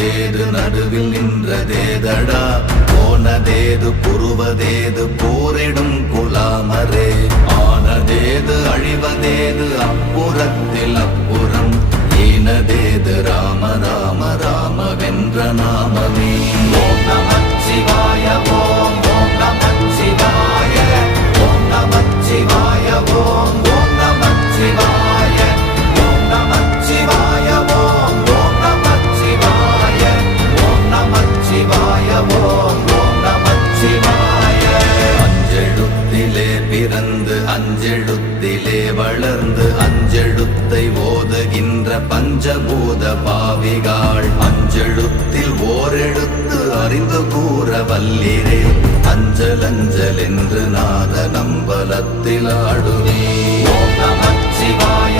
ஆனதேது நடுவில் நின்றதேதடா, போனதேது புருவதேது போரிடும் குலாமரே. ஆனதேது அழிவதேது அப்புறத்தில் அப்புறம், ஈனதேது ராம ராம ராம வென்ற நாமமே. ஓம் நமச்சிவாய ஓம் ஓம் நமச்சிவாய ஓம் நமச்சிவாய ஓம் ஓம் நமச்சிவாய ஓம் நமச்சிவாய ஓம் ஓம் நமச்சிவாய ஓம் நமச்சிவாய ஓம் ஓம் நமச்சிவாய. அஞ்செழுத்திலே பிறந்து அஞ்செழுத்திலே வளர்ந்து அஞ்செழுத்தை ஓதுகின்ற பஞ்சபூத பாவிகாள், அஞ்செழுத்தில் ஓரெழுத்து அறிந்து கூற வல்லிரே. அஞ்சல் அஞ்சல் என்று நாத நம்பலத்தில் ஆடுவே. ஓம் நமச்சிவாய